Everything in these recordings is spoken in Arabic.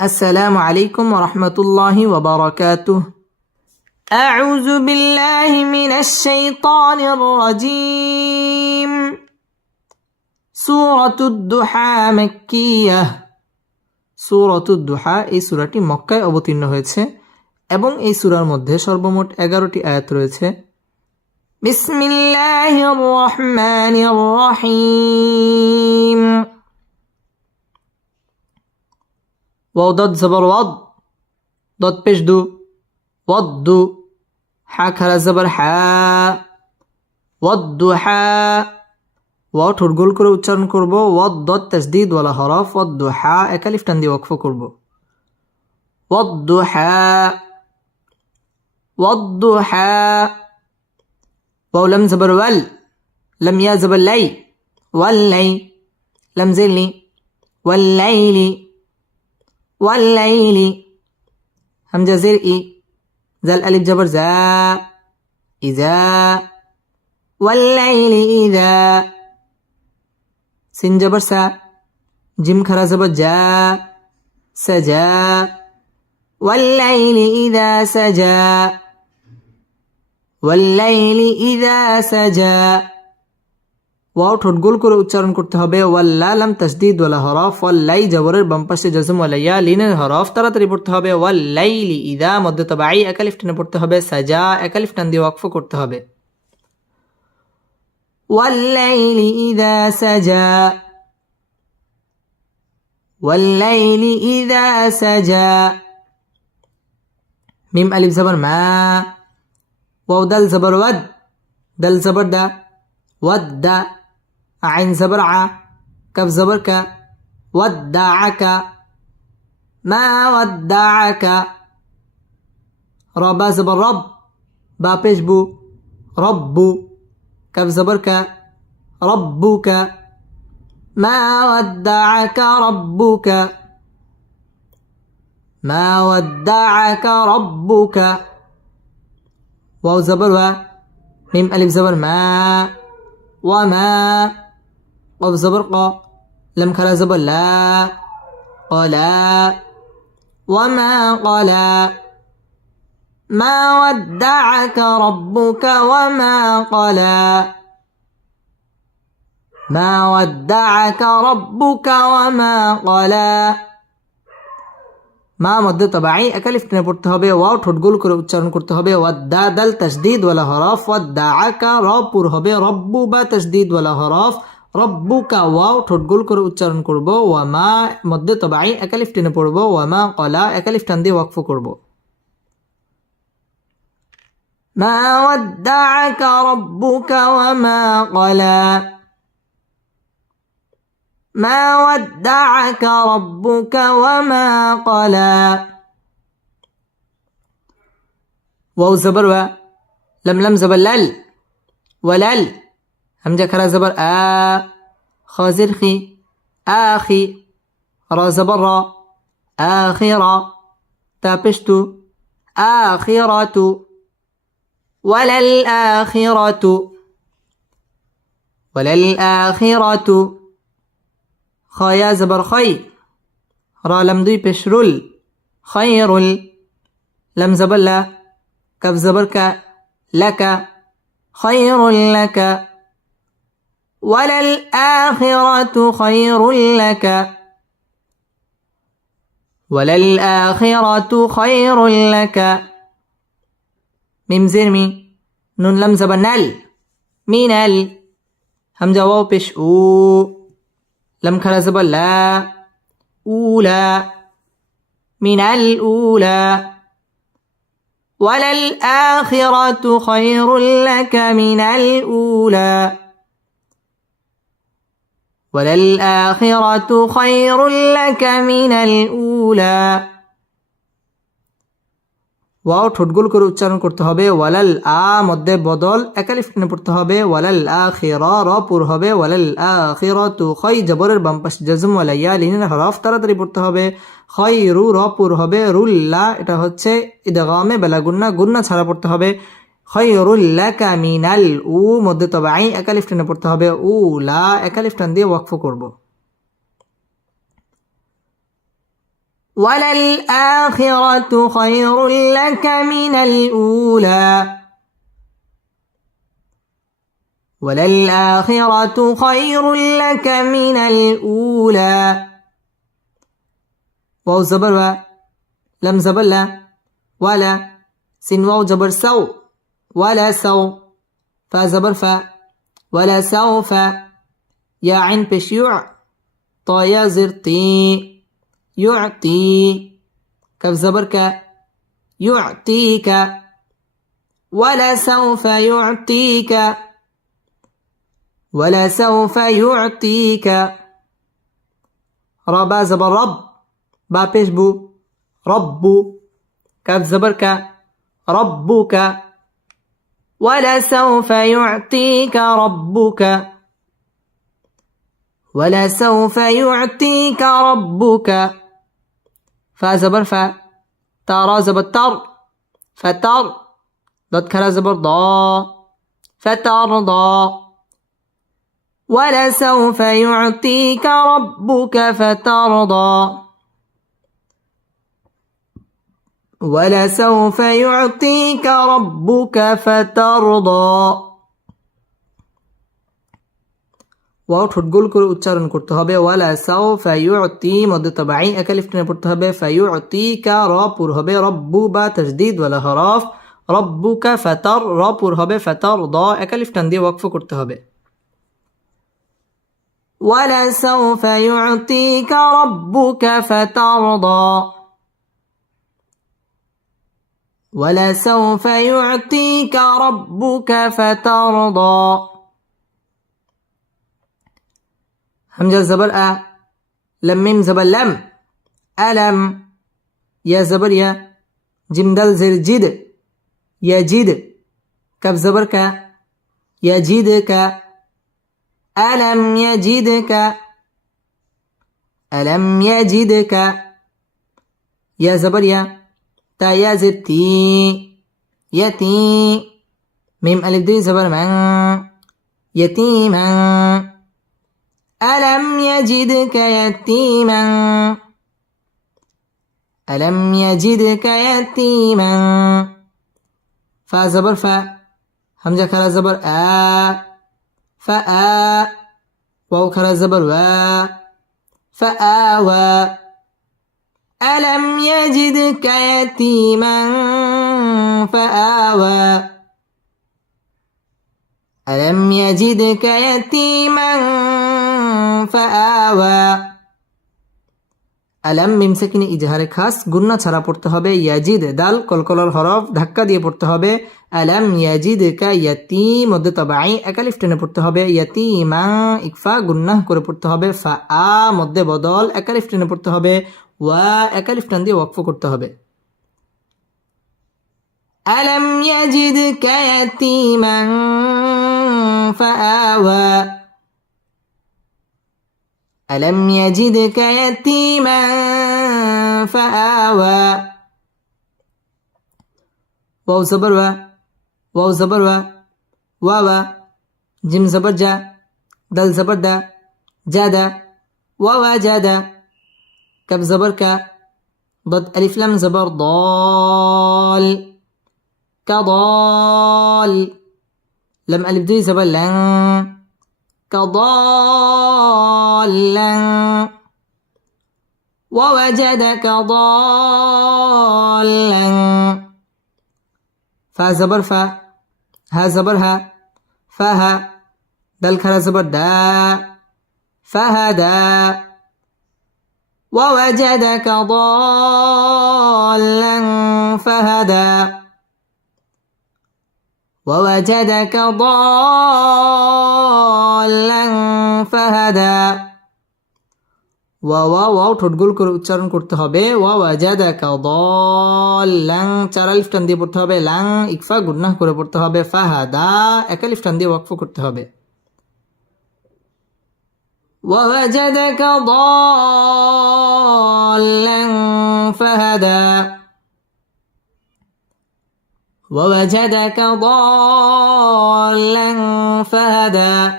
السلام عليكم ورحمة الله وبركاته. أعوذ بالله من الشيطان الرجيم. سورة الضحى مكية. سورة الضحى এই সূরাটি মক্কায় অবতীর্ণ হয়েছে এবং এই সূরার মধ্যে সর্বমোট 11টি আয়াত রয়েছে। বিসমিল্লাহির রহমানির রহিম। واو ضاد زبر وض ضاد পেশ দু وض হা খারা জবর হা والضحى ওয়াও ঠোঁট গোল করে উচ্চারণ করব ওয়াদ দত তাসদীদ ওয়ালা হরফ والضحى এক আলিফ টান দিয়ে ওয়াকফ করব والضحى والضحى واو لم زبر ول لم يا زبر لي واللي لم زلي والليل والليل همزة زر إي زال ألف جبر زا إذا والليل إذا سين جبر سا جيم خرا زبر جا سجا والليل إذا سجا والليل إذا سجا ওয়াও ঠোঁট গোল করে উচ্চারণ করতে হবে ওয়াল্লা লাম তাসদীদ ওয়ালা হরফ ওয়াল্লাই জবরের বাম পাশে জজম ওয়ালা ইয়া লিনের হরফ তাড়াতাড়ি পড়তে হবে ওয়াল্লাইলি ইদা মধ্যে তাবাই এক আলিফ টেনে পড়তে হবে সাজা এক আলিফ টান দিয়ে ওয়াকফ করতে হবে ওয়াল্লাইলি ইদা সাজা ওয়াল্লাইলি ইদা সাজা মিম আলিফ জবর মা ওয়াও দাল জবর ওয়াদ দাল জবর দা ওয়াদ্দা عين زبر ع كف زبر ك ودعك ما ودعك ربا زبر رب با پیش بو رب كف زبر ك ربك ما ودعك ربك ما ودعك ربك واو زبر و ميم ألف زبر ما وما قف زبر ق لم خلا زبر لا قلا وما قلا ما ودعك ربك وما قلا ما ودعك ربك وما قلا মা মধ্যে তবাই একালিফ টেনে পড়তে হবে ওয়াও ঠোঁট গোল করে উচ্চারণ করতে হবে ওয়াদ্দা দাল তাসদীদ ওয়ালা হরফ ওয়াদ্দাআকা র পুর হবে রব্বু বা তাসদীদ ওয়ালা হরফ রব্বুকা ওয়াও ঠোঁট গোল করে উচ্চারণ করব ওয়া মা মধ্যে তবাই একালিফ টেনে পড়ব ওয়া মা ক্বালা একালিফ টান দিয়ে ওয়াকফ করব মা ওয়াদ্দাআকা রব্বুকা ওয়া মা ক্বালা ما ودعك ربك وما قلى واو زبر و لم لم زبر لل ولل همجة كرا زبر خازر خي آخي را زبر را آخرة تابشتو آخرة وللآخرة وللآخرة خايا زبر خي را لم دوي بشرل خير لم زبر لا كف زبر ك لك خير لك وللآخرة خير لك وللآخرة خير لك ميم زرمي نون لم زبر نل من ال همزة واو بش او لم خلا زبر لا أولى من الأولى وللآخرة خير لك من الأولى وللآخرة خير لك من الأولى ওয়াও ঠোঁট গোল করে উচ্চারণ করতে হবে ওয়ালাল আ মধ্যে বদল একালিফ টেনে পড়তে হবে ওয়ালাল আখিরা র পুর হবে ওয়ালাল আখিরাতু খই জবরের বাম পাশে জজম ওয়ালা ইয়া লিনের হরফ তাড়াতাড়ি পড়তে হবে খয়রু র পুর হবে রুল্লা এটা হচ্ছে ইদগামে বেলা গুন্না গুন্না ছাড়া পড়তে হবে খয়রুল লাকা মিনাল উ মধ্যে তবাই একালিফ টেনে পড়তে হবে উলা একালিফ টান দিয়ে ওয়াকফ করব وللآخرة خير لك من الأولى وللآخرة خير لك من الأولى واو زبر و لم زبر لا ولا سين واو جبر سو ولا سو فا زبر فا ولا سوف يا عين بش يع طا يا زر طي يعطي كف زبر ك يعطيك ولا سوف يعطيك ولا سوف يعطيك ربا زبر رب با پیش بو رب كاف زبر ك ربك ولا سوف يعطيك ربك ولا سوف يعطيك ربك فا زبر فا تارا زبر تر فتر ضد كرا زبر ضا فترضى ولا سوف يعطيك ربك فترضى ولا سوف يعطيك ربك فترضى ওয়াও ঠোঁট গোল করে উচ্চারণ করতে হবে ওয়ালা সাউফা ইউতি মধ্যে তাবাঈ একা লিফ টেনে পড়তে হবে ফায়ুতিকা র পুর হবে রব্বু বা তাজদীদ ওয়ালা হরফ রব্বুকা ফাতার র পুর হবে ফাতার দ একা লিফ টান দিয়ে ওয়াকফ করতে হবে ওয়ালা সাউফা ইউতিকা রব্বুকা ফাতারদা ولا سوف يعطيك ربك فترضى همزة زبر أ لم ميم زبر لم ألم يا زبر يا جيم دال زر جد يجد كف زبر ك يجدك ألم يجدك ألم يجدك يا زبر يا تا يا زر تي يتي ميم ألف دي زبر من يتيما ألم يجدك يتيما ألم يجدك يتيما فا زبر فا همزة كلا زبر فآ واو كلا زبر فآوى ألم يجدك يتيما فآوى ألم يجدك يتيما فآوى আলাম মিম সাকিনে ইজহারে খাস গুন্না ছাড়া পড়তে হবে ইয়াজিদ দাল কলকলার হরফ ধাক্কা দিয়ে পড়তে হবে আলাম ইয়াজিদকা ইয়াতিম মধ্যে তাবাঈ একা লিফ টেনে পড়তে হবে ইয়াতিমা ইকফা গুন্না করে পড়তে হবে ফা আ মধ্যে বদল একা লিফ টেনে পড়তে হবে ওয়া একা লিফ টান দিয়ে ওয়াকফ করতে হবে আলাম ইয়াজিদকা ইয়াতিমান ফাআওয়া ألم يجدك يتيما فآوى واو زبر واو زبر واوا جيم زبر جا دل زبر دا جادا ووجدا كف زبر كا ضد ألف لام زبر ضال كضال لم ألف دي زبر لن كضالا ووجدك ضالا فا زبر فا ها زبر ها فها دل كرا زبر دا فهدا ووجدك ضالا فهدا ووجدك ضالا فهدا ওয়াও ঠোঁট গোল করে উচ্চারণ করতে হবে ওয়াজাদাকা দাল্লান চার আলিফ টান দিয়ে পড়তে হবে লাং ইকফা গুন্নাহ করে পড়তে হবে ফাহাদা এক আলিফ টান দিয়ে ওয়াকফ করতে হবে ওয়াজাদাকা দাল্লান ফাহাদা ووجدك ضالا فهدى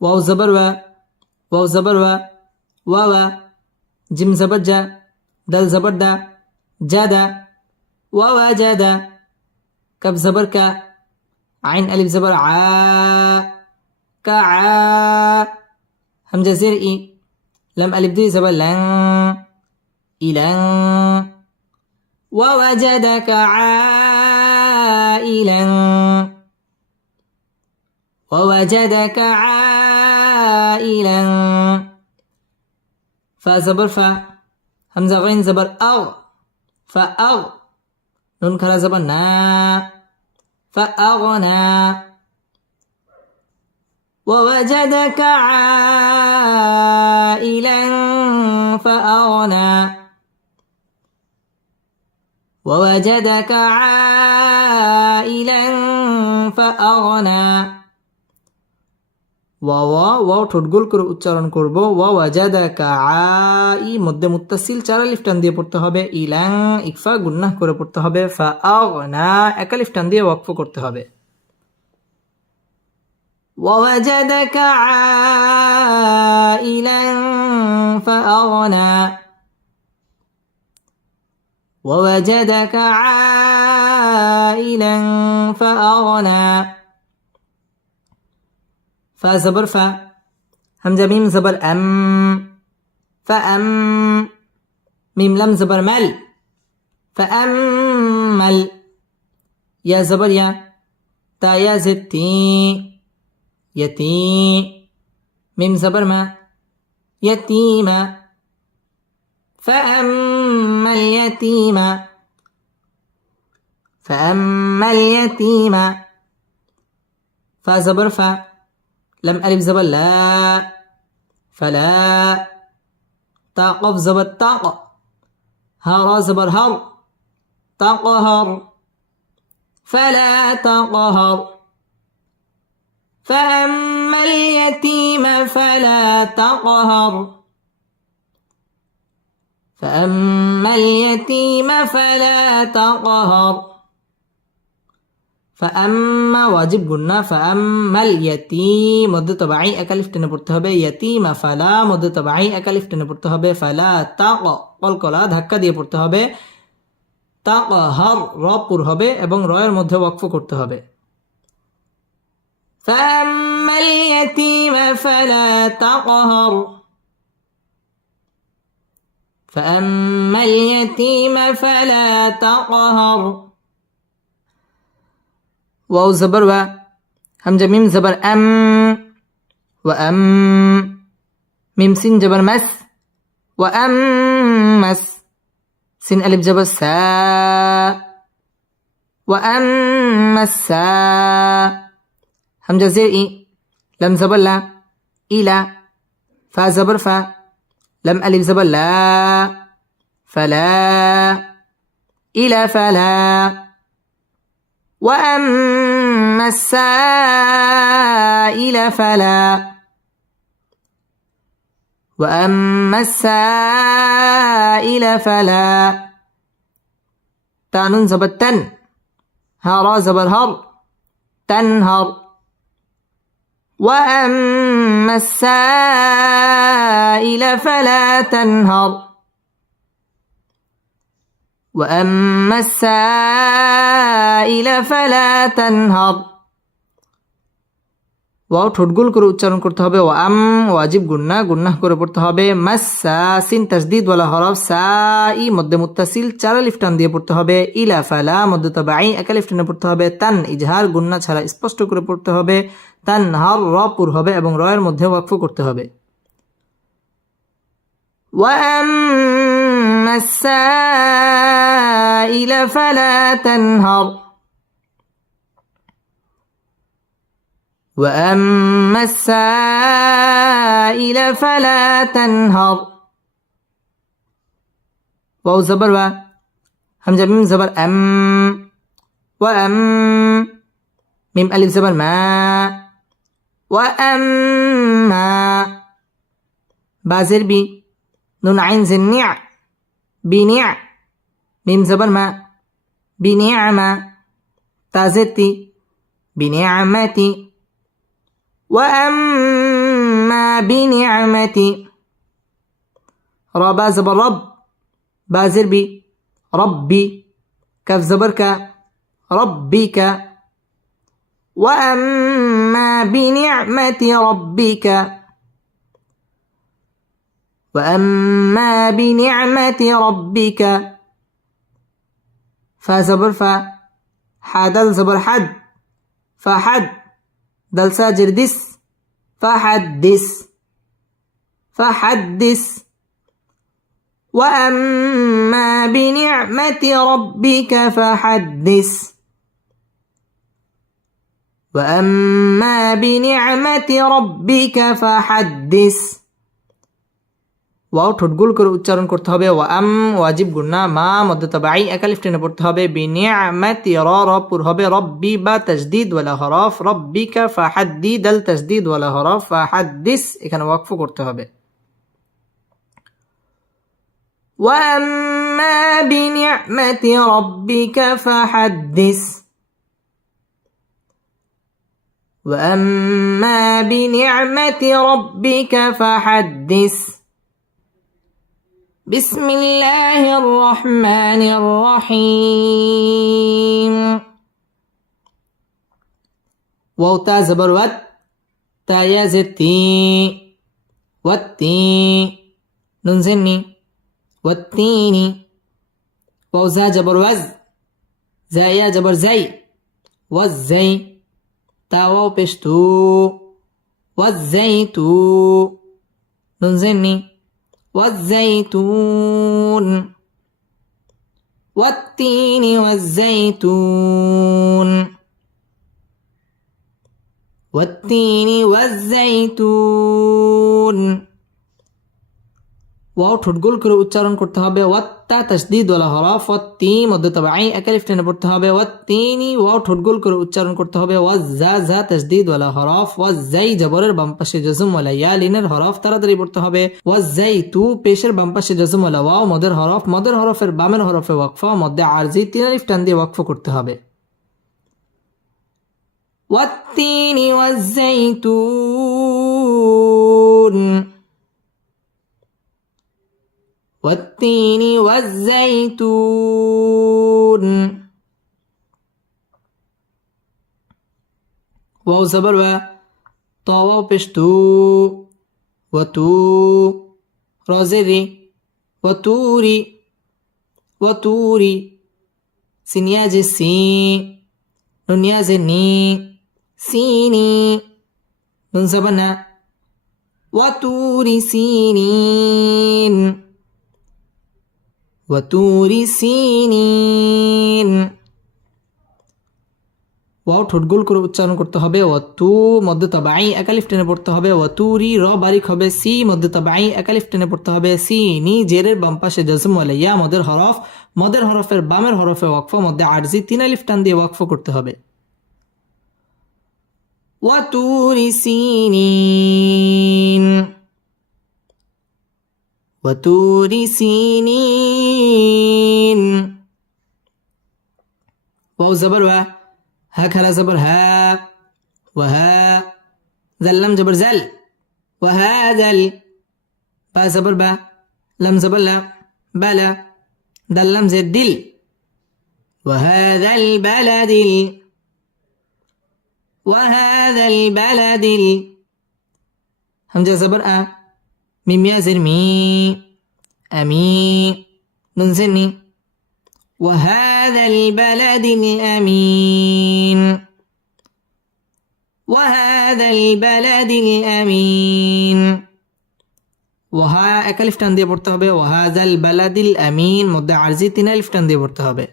واو زبر واو زبر واوا জিম জবর জা, দাল জবর দা, জাদা, ওয়াজাদা, কাফ জবর কা, আইন আলিফ জবর আ, কা আ, হামজা জের ই, লাম আলিফ দুই জবর লাং, ইলাং, ووجدك عائلا ووجدك عائلا فا زبر فا همزة غين زبر أو فأغ نون كرا زبر نا فأغنى ووجدك عائلا فأغنى ووجدك عائلا فأغنى ওয়া ঠোঁট গোল করে উচ্চারণ করব ওয়াজাদাকা আই মধ্যে মুত্তাসিল চার আলিফ টান দিয়ে পড়তে হবে ইলাং ইকফা গুন্নাহ করে পড়তে হবে ফাআগনা এক আলিফ টান দিয়ে ওয়াকফ করতে হবে ওয়াজাদাকা আইলান ফাআগনা ووجدك عائلا فأغنى فا زبر فا همزة ميم زبر أم فأم ميم لم زبر مل فأمل يا زبر يا تا يا زتي يتي ميم زبر ما يتيما فأما اليتيم فا زبر فا لم ألف زبر لا فلا تا قف زبر تاق ها را زبر هر تقهر فلا تقهر فأما اليتيم فلا تقهر فأما اليتيم فلا تقهر فأما واجب قلنا فأما اليتيم مد تبعي أكلف تنبرت হবে يتيم فلا مد تبعي أكلف تنبرت হবে فلا تق কলকলা ধাক্কা দিয়ে পড়তে হবে তাকহার র পুর হবে এবং র এর মধ্যে ওয়াকফ করতে হবে فأما اليتيم فلا تقهر فأما اليتيم فلا تقهر واو زبر و همزة ميم زبر أم وأم ميم سين زبر مس وأمس سين ألف زبر سا وأمس سا همزة زير إي لم زبر لا إلى فا زبر فا لم ألف زبر لا فلا إلى فلا وأما السائل فلا وأما السائل فلا تانون زبر تن هارا زبر هر تنهر وأما السائل فلا تنهر وأما السائل فلا تنهر ওয়াও ঠোঁট গোল করে উচ্চারণ করতে হবে ওয়াম ওয়াজিব গুন্নাহ করে পড়তে হবে মাসসা সিন তাসদীদ ওয়ালা হরফ সাই মধ্যে মুত্তাসিল চার আলিফ টান দিয়ে পড়তে হবে ইলা ফালা মধ্যে তাবাই এক আলিফ টানে পড়তে হবে তান ইজহার গুন্নাহ ছাড়া স্পষ্ট করে পড়তে হবে তানহার র পুর হবে এবং র এর মধ্যে ওয়াকফ করতে হবে وأما السائل فلا تنهر وأما السائل فلا تنهر واو زبر و همزة ميم زبر أم وأم ميم ألف زبر ما وأما بازر بي نون عين زنيع بنيع ميم زبر ما بنعمة تازتي بنعمتي وأما بنعمتي را با زبر رب با زر بي ربي كاف زبر كا ربك وأما بنعمة ربك وأما بنعمة ربك فا زبر فا حدل زبر حد فحد دل ساجر دس فحدث فحدث وأما بنعمة ربك فحدث وأما بنعمة ربك فحدث ওয়াও ঠোঁট গোল করে উচ্চারণ করতে হবে ওয়াম ওয়াজিব গুন্না মা মধ্যে তাবাই একালিফ টেনে পড়তে হবে বিনিআমাতি র পুর হবে রব্বি বা তাসদীদ ওয়ালা হরফ রব্বিকা ফাহাদ্দিদ আল তাসদীদ ওয়ালা হরফ ফাহাদ্দিস এখানে ওয়াকফ করতে হবে ওয়াম্মা বিনিআমাতি রব্বিকা ফাহাদ্দিস ওয়াম্মা বিনিআমাতি রব্বিকা ফাহাদ্দিস بسم الله الرحمن الرحيم واو تا زبر وت تا يا زتي والتي نون زني والتيني واو زا جبر وز زا يا جبر زي والزي تا واو بشتو والزيتو نون زني والزيتون والتين والزيتون والتين والزيتون ওয়াও ঠোঁট গোল করে উচ্চারণ করতে হবে ওয়াত্তা তাসদীদ ওয়ালা হরফ ওয়াত্তি মধ্যে তাবাই একালিফ টেনে পড়তে হবে ওয়াত্তিনি ওয়াও ঠোঁট গোল করে উচ্চারণ করতে হবে ওয়াজ্জা জা তাসদীদ ওয়ালা হরফ ওয়াজ্জাই জবরের বাম পাশে জজম ওয়ালা ইয়া লিনের হরফ তাড়াতাড়ি পড়তে হবে ওয়াজ্জাইতু পেশের বাম পাশে জজম ওয়ালা ওয়াও মদের হরফের বামের হরফে ওয়াকফা মধ্যে আরজি তিন আলিফ টান দিয়ে ওয়াকফ করতে হবে ওয়াত্তিনি ওয়াজ্জাইতুন والتين والزيتون واو زبر و طا واو پشتو وتو رازري وتوري وتوري سينياج سي نونياج ني سيني نون زبنا وتوري سينين وطور سينين ওয়াও ঠোঁট গোল করে উচ্চারণ করতে হবে ওয়াতু মধ্যে তাবাই একালিফ টেনে পড়তে হবে ওয়াতুরি র বারিক হবে সি মধ্যে তাবাই একালিফ টেনে পড়তে হবে সিনি জেরের বাম পাশে জজম ওয়ালা ইয়া মদের হরফের বামের হরফে ওয়াকফা মধ্যে আরজি তিন আলিফ টান দিয়ে ওয়াকফ করতে হবে ওয়াতুরি সিনিন وطور سينين واو زبر و هكذا زبر ها وها ذل لم زبر زل وهذا با زبر با لم زبر لا بلا دل لم زد دل وهذا البلد وهذا البلد همزة زبر ميم يا زر مي أمي نون زني وهذا البلد الأمين وهذا البلد الأمين وها একালিফ টান দিয়ে পড়তে হবে وهذا البلد الأمين মধ্যে আরজি তিন আলিফ টান দিয়ে পড়তে হবে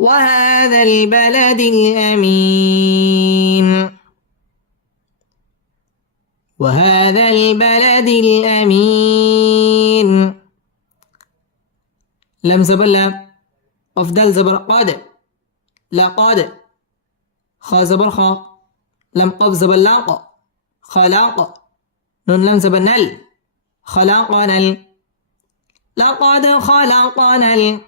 وهذا البلد الأمين وهذا البلد الأمين لم زبر لا أفضل زبر قاد لا قاد خا زبر خا لم قف زبر لاق خلاق نون لم زبر نل خلاقنا لقد خلقنا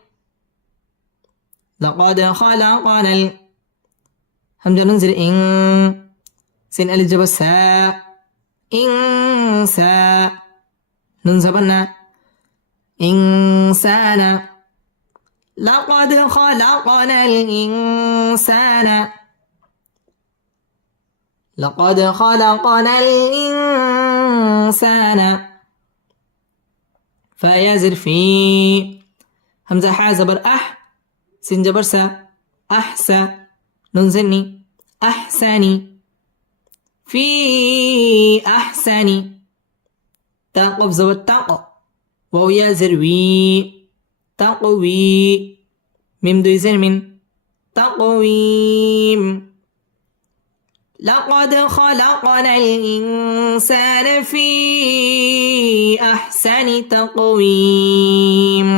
لقد خلقنا همزة ننزل إن سين ألف جبر سا إنسا নুন জবর না ইনসানা লাকাদ খালাকনাল ইনসানা لقد خلقنا الإنسان فيزر في همزة حا زبر أح سين جبر سا أحسا نون زني أحساني في أحساني تاقف زبر تاق وو يزر وي تقوي ميم دو يزر من تقويم لقد خلقنا الإنسان في أحسن تقويم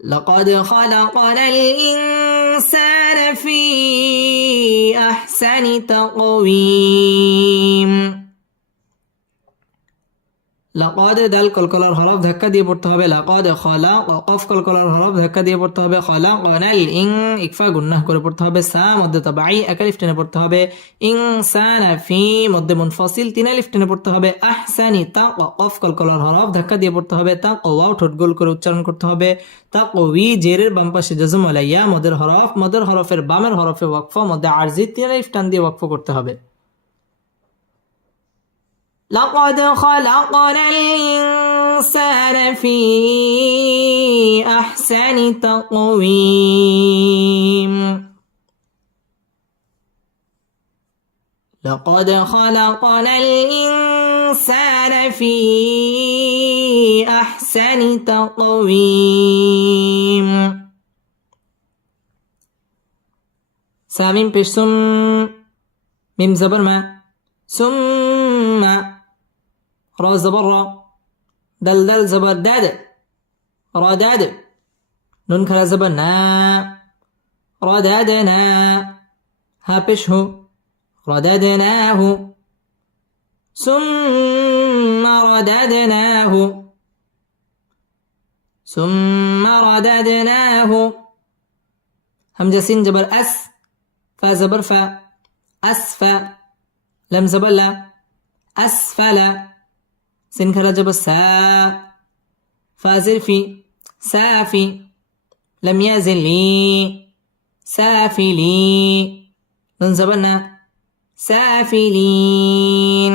لقد خلقنا الإنسان في أحسن تقويم لقد دال কলকলার হরফ ধাক্কা দিয়ে পড়তে হবে লাকাদ খালাক কফ কলকলার হরফ ধাক্কা দিয়ে পড়তে হবে খালাকনাল ইকফা গুন্নাহ করে পড়তে হবে সা মধ্যে তাবাই এক আলিফ টেনে পড়তে হবে ইনসানা ফি মধ্যে মুনফাসিল তিন আলিফ টেনে পড়তে হবে আহসানি তা কফ কলকলার হরফ ধাক্কা দিয়ে পড়তে হবে তা ওয়াও ঠোঁট গোল করে উচ্চারণ করতে হবে তাকওয়ি জেরের বাম পাশে জাজম আলাইয়া মদের হরফের বামের হরফে ওয়াকফা মধ্যে আরজি তিন আলিফ টান দিয়ে ওয়াকফ করতে হবে لقد خلقنا الإنسان في أحسن تقويم لقد خلقنا الإنسان في أحسن تقويم سامين بشسم ميم زبر ما ثم را زبر را دل زبر داد را داد نون کلا زبر نا را دادنا ها پیش هو رددناه ثم رددناه همزة سين جبر أس فا زبر فا أسفا لم زبر لا أسفل سين كلا جبر سا فازر في سافي لم يزل لي سافلي نون زبرنا سافلين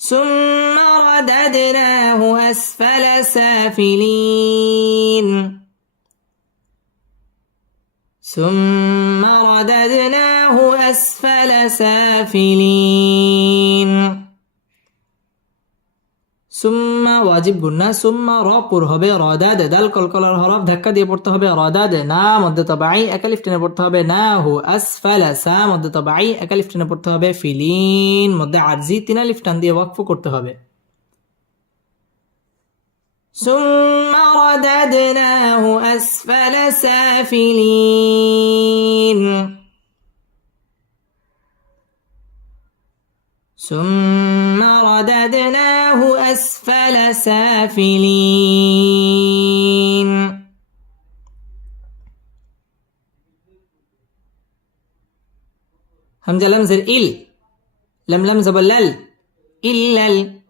ثم رددناه أسفل سافلين ثم رددناه أسفل سافلين সুম্মা ওয়াজিব গুন্না সুম্মা র পুর হবে রদাদ দাল কলকলার হরফ ধাক্কা দিয়ে পড়তে হবে রদাদ না মধ্যে তাবাই এক আলিফ টেনে পড়তে হবে না হু আসফালা সা মধ্যে তাবাই এক আলিফ টেনে পড়তে হবে ফিলিন মধ্যে আরজি তিন আলিফ টান দিয়ে ওয়াকফ করতে হবে সুম্মা রদাদনাহু আসফালা সাফিলিন ثم رددناه أسفل سافلين همزة لم زر إل لم زبلل إلل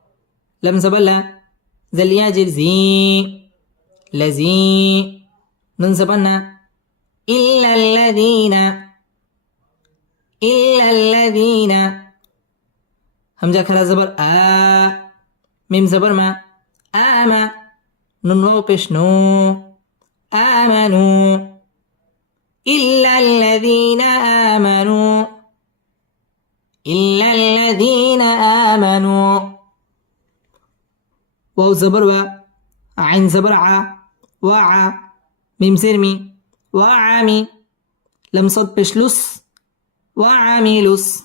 لم زبل زل ياجر زي لزي نون زبلنا إلا الذين همزة كلا زبر ميم زبر ما آما نون واو پیش نو آمنوا إلا الذين آمنوا واو زبر و عين زبر ع وع ميم سرمي وعمي لم صد پیش لس وعملس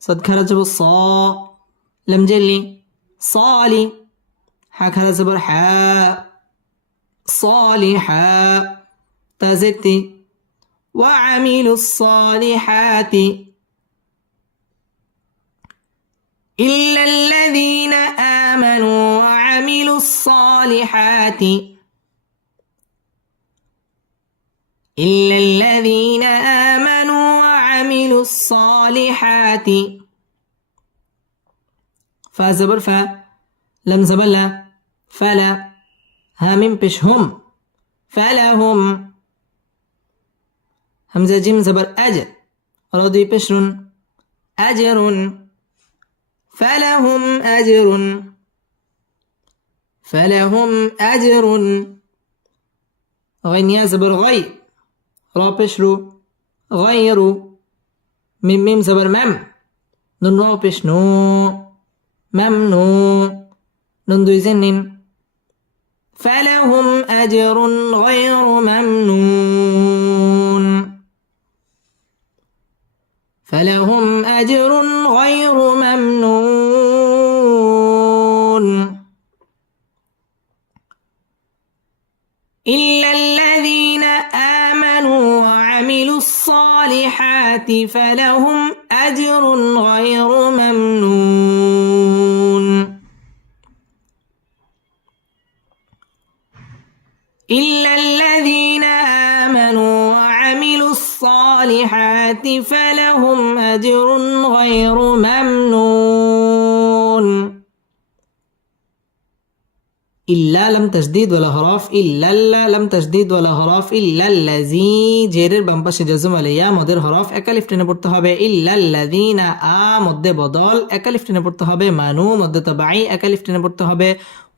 صد كلا زبر صا لم جلي صالي حا كلا زبر حا صالحا تازتي وعملوا الصالحات إلا الذين آمنوا وعملوا الصالحات إلا الذين آمنوا وعملوا الصالحات فا زبر فا لم زبر لا فلا ها ميم পেশ هم فلهم همزة جيم زبر أج را দুই পেশ রুন أجر فلهم أجر فلهم أجر غين يا زبر غي را পেশ রু غير ميم ميم زبر مم نون را পেশ نو ممنو نون দুই জের নিন فلهم أجر غير ممنون فلهم أجر غير ممنون إلا الذين آمنوا وعملوا الصالحات فلهم أجر غير ممنون إلا الذين آمنوا وعملوا الصالحات فلهم أجر غير ممنون إلا لم تشديد ولا هراف إلا لم تشديد ولا هراف إلا الذي জেরের বাম পাশে জাজম আলাইয়া মদের হরফ একালিফ টেনে পড়তে হবে إلا الذين মধ্যে বদল একালিফ টেনে পড়তে হবে মানু মধ্যে তাবাই একালিফ টেনে পড়তে হবে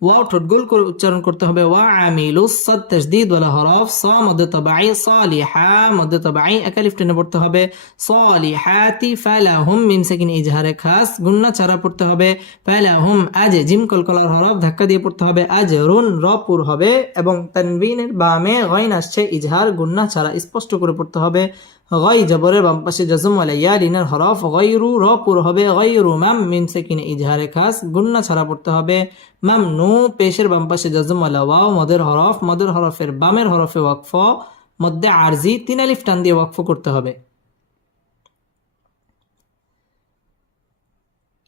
ওয়াও ঠোঁট গোল করে উচ্চারণ করতে হবে ওয়া আমিলুস সাদ তাসদীদ ওয়ালা হরফ সা মধ্যে তাবাই সালিহা মধ্যে তাবাই একালিফ টেনে পড়তে হবে সালিহাতি ফালাহুম মিম সাকিন ইজহারে খাস গুন্না ছাড়া পড়তে হবে ফালাহুম আজ জিম কলকলার হরফ ধাক্কা দিয়ে পড়তে হবে আজরুন র পুর হবে এবং তানবিনের বামে গাইন আসছে ইজহার গুন্না ছাড়া স্পষ্ট করে পড়তে হবে গাই জবরের বাম পাশে জাজম ওয়ালা ইয়া লিনের হরফ গায়রু র পুর হবে গায়রু মাম মিম সাকিন ইজহারে খাস গুন্না ছাড়া পড়তে হবে মামনু পেশের বাম পাশে জাজম ওয়ালা ওয়াও মদের হরফের বামের হরফে ওয়াকফ মধ্যে আরজি তিন আলিফ টান দিয়ে ওয়াকফ করতে হবে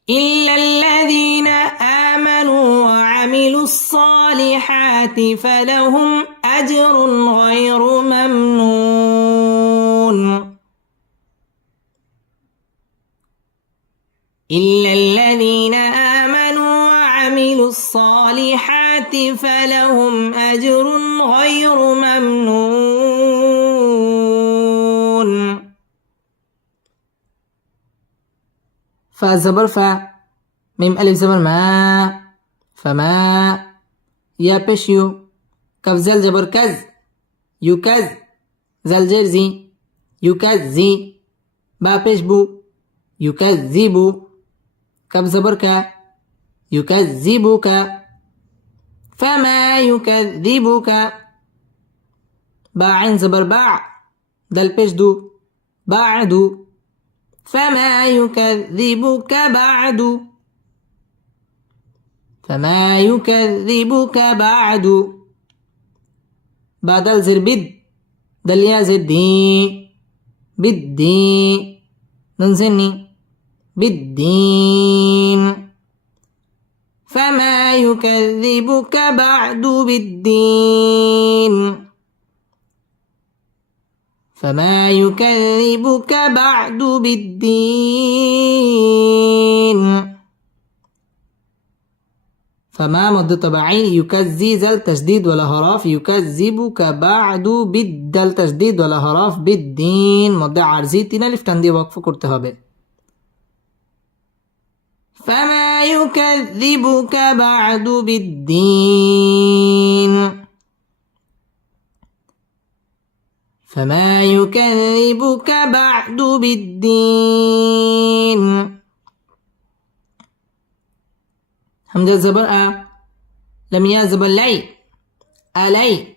إلا الذين آمنوا وعملوا الصالحات فلهم أجر غير ممنون إلا الذين آمنوا وعملوا الصالحات فلهم أجر غير ممنون فا زبر فا ميم ألف زبر ما فما يا پیش یو کف زل جبر کز یوکز زل جر زی یوکز زی با پیش بو یوکز زی بو کف زبر کا یوکز زی بو کا فما يكذبك با عين زبر باع دل پیش دو بعدو فما يكذبك بعد فما يكذبك بعد بدل زر بد دل يا زر دي بالدي ننزني بالدين فما يكذبك بعد بالدين فما يكذبك بعد بالدين فما مد طبعي يكذي زل تشديد ولا هراف يكذبك بعد بالدل تشديد ولا هراف بالدين مد عرزي তিন আলিফ টান দিয়ে ওয়াকফ করতে হবে فما يكذبك بعد بالدين فما يكذبك بعد بالدين همزة زبر أ لم يا زبر لي ألي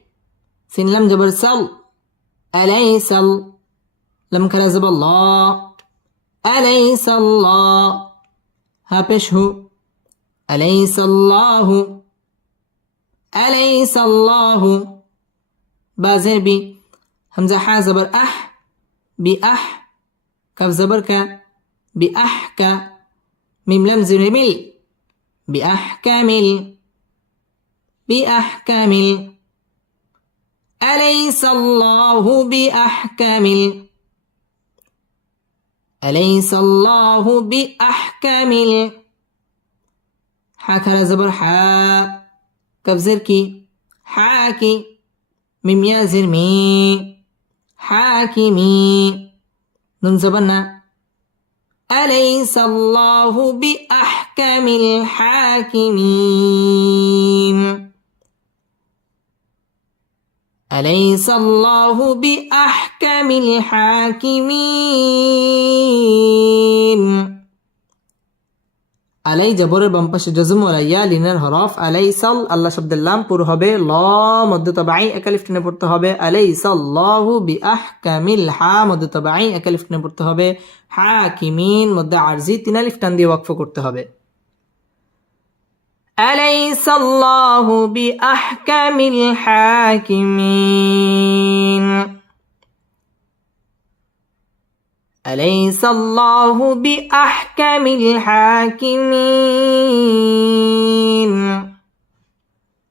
سين لم زبر سل أليس لم كلا زبر الله أليس الله ها بشه أليس الله أليس الله بازر بي همزة حا زبر أح بأح كف زبر ك بأحك ميم لم زر مل بأحكمل بأحكمل أليس الله بأحكمل أليس الله بأحكمل হা খারা জবর হা কফজের কি হা কি মিম ইয়া জির মি হাকিমি নুন জবর না أليس الله بأحكم الحاكمين أليس الله بأحكم الحاكمين আলাই জবরের বাম পাশে জজম ওয়ালা ইয়া লিনের হরফ আলাইসাল আল্লাহ শব্দের লাম পুরো হবে ল মধ্যে তাবাই একালিফ টেনে পড়তে হবে আলাইসাল্লাহু বিআহকামিল হা মধ্যে তাবাই একালিফ টেনে পড়তে হবে হাকিমিন মধ্যে আরজি তিন আলিফ টান দিয়ে ওয়াকফ করতে হবে আলাইসাল্লাহু বিআহকামিল হাকিমিন أليس الله بأحكم الحاكمين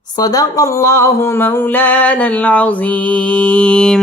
صدق الله مولانا العظيم